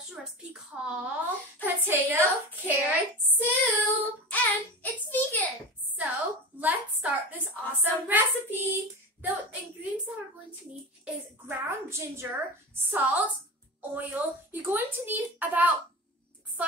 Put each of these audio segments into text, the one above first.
special recipe called potato carrot soup, and it's vegan. So let's start this awesome recipe. The ingredients that we're going to need is ground ginger, salt, oil. You're going to need about 5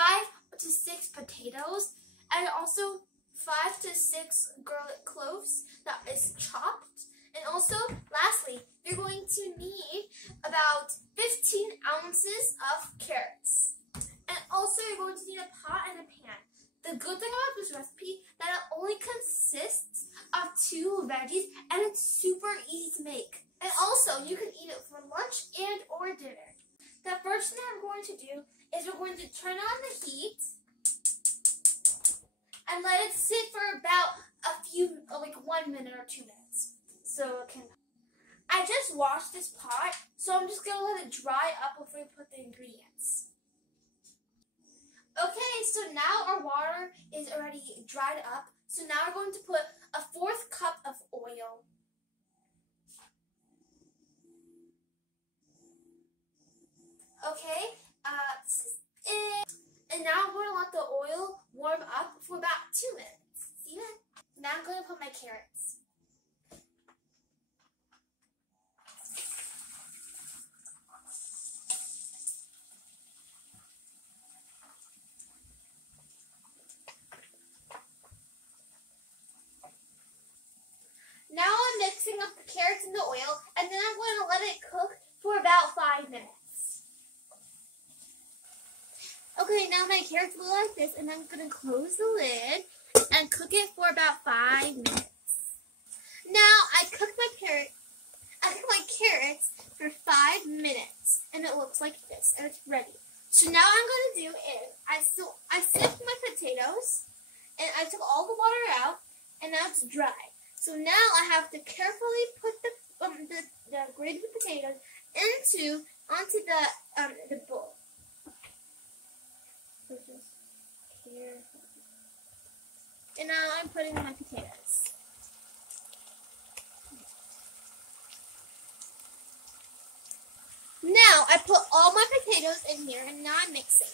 to 6 potatoes, and also 5 to 6 garlic cloves that is chopped. And also, lastly, you're going to need about 15 ounces of carrots. And also, you're going to need a pot and a pan. The good thing about this recipe is that it only consists of 2 veggies, and it's super easy to make. And also, you can eat it for lunch and or dinner. The first thing I'm going to do is we're going to turn on the heat and let it sit for about like 1 minute or 2 minutes. So it can. I just washed this pot, so I'm just gonna let it dry up before we put the ingredients. Okay, so now our water is already dried up. So now we're going to put a 1/4 cup of oil. Okay, this is it. And now I'm going to let the oil warm up for about 2 minutes. See that? Now I'm going to put my carrots. Now I'm mixing up the carrots and the oil, and then I'm going to let it cook for about 5 minutes. Okay, now my carrots look like this, and I'm going to close the lid and cook it for about 5 minutes. Now I cooked my carrots for 5 minutes, and it looks like this, and it's ready. So now what I'm going to do is I sipped my potatoes, and I took all the water out, and now it's dry. So now I have to carefully put the grated potatoes onto the bowl. So just carefully. And now I'm putting my potatoes. Now I put all my potatoes in here, and now I'm mixing.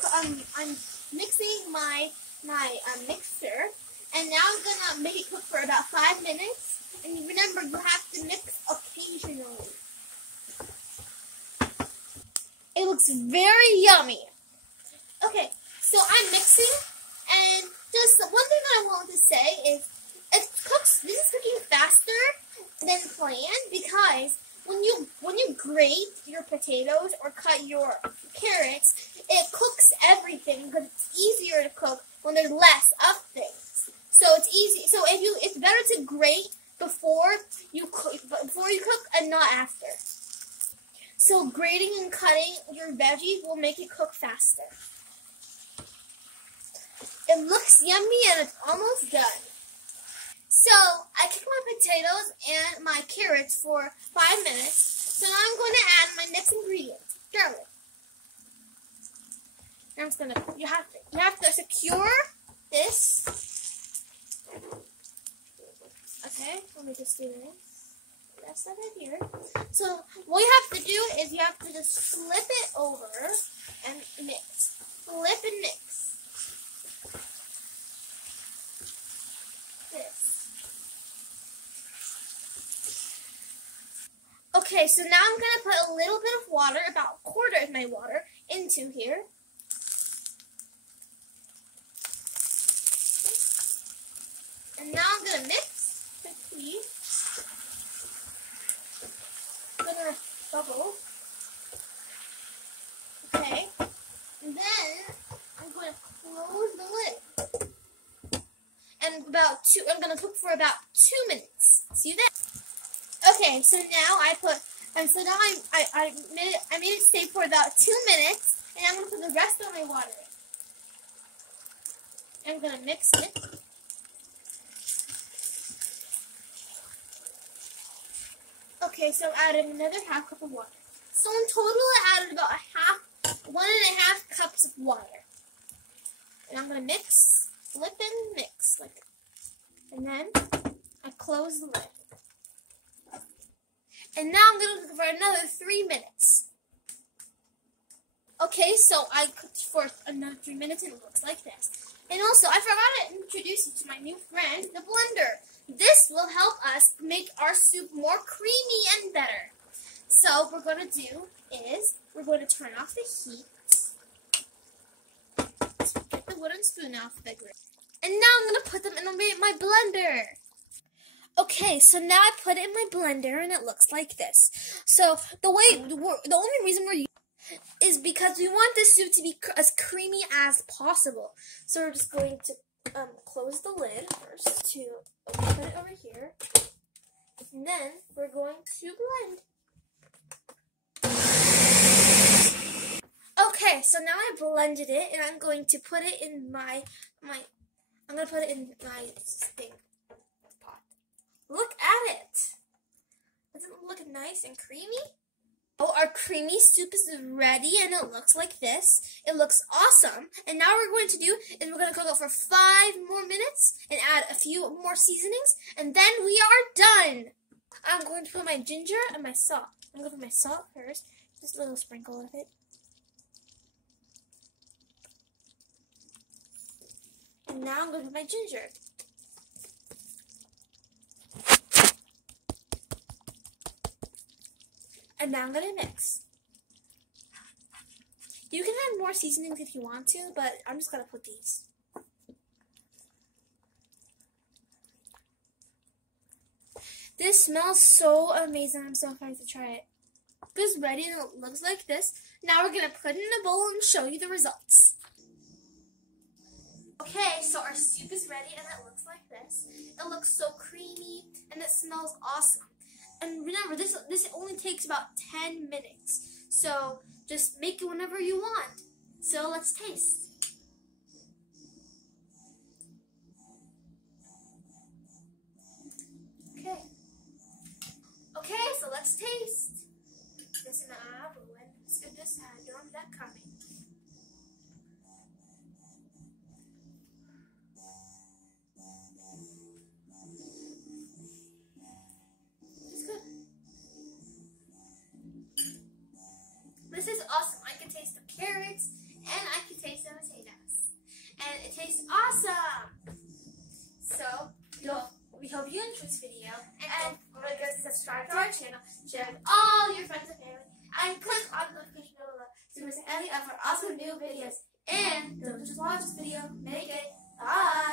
So I'm mixing my mixture, and now I'm gonna make it cook for about 5 minutes. And remember, you have to mix occasionally. It looks very yummy. Okay, so I'm mixing, and just one thing that I want to say is this is cooking faster than planned, because when you grate your potatoes or cut your carrots, it cooks everything because it's easier to cook when there's less of things. So it's easy. So it's better to grate before you cook and not after. So grating and cutting your veggies will make it cook faster. It looks yummy, and it's almost done. So I cooked my potatoes and my carrots for 5 minutes. So now I'm going to add my next ingredient, garlic. Now I'm just gonna. You have to secure this. Okay, let me just do this. Rest of it here. So what you have to do is you have to just flip it over and mix. Flip and mix. Okay, so now I'm going to put a little bit of water, about 1/4 of my water, into here. And now I'm going to mix quickly. I'm going to bubble. Okay. And then I'm going to close the lid. And I'm going to cook for about 2 minutes. See that? Okay, so now I made it stay for about 2 minutes, and I'm going to put the rest of my water in. I'm going to mix it. Okay, so add another 1/2 cup of water. So in total, I added about 1.5 cups of water. And I'm going to mix, flip and mix. Like that. And then I close the lid. And now I'm going to cook for another 3 minutes. Okay, so I cooked for another 3 minutes and it looks like this. And also, I forgot to introduce you to my new friend, the blender. This will help us make our soup more creamy and better. So what we're going to do is, we're going to turn off the heat. Get the wooden spoon off the grid. And now I'm going to put them in my blender. Okay, so now I put it in my blender and it looks like this. So the only reason we're using is because we want this soup to be as creamy as possible. So we're just going to close the lid first to put it over here. And then we're going to blend. Okay, so now I blended it and I'm going to put it in my thing pot. Look at it. Doesn't it look nice and creamy? Oh, our creamy soup is ready and it looks like this. It looks awesome. And now what we're going to do is we're going to cook it for 5 more minutes and add a few more seasonings. And then we are done. I'm going to put my ginger and my salt. I'm going to put my salt first. Just a little sprinkle of it. And now I'm going to put my ginger. And now I'm going to mix. You can add more seasonings if you want to, but I'm just going to put these. This smells so amazing. I'm so excited to try it. It's ready and it looks like this. Now we're going to put it in a bowl and show you the results. Okay, so our soup is ready and it looks like this. It looks so creamy and it smells awesome. And remember, this only takes about 10 minutes. So just make it whenever you want. So let's taste. Okay. Okay, so let's taste. This is not when it's good as I don't that coming. This is awesome. I can taste the carrots and I can taste the potatoes. And it tastes awesome. So, we hope you enjoyed this video. And don't forget to subscribe to our channel, share with all your friends and family, and click on the notification bell below to miss any of our awesome new videos. And don't just watch this video, make it. Bye.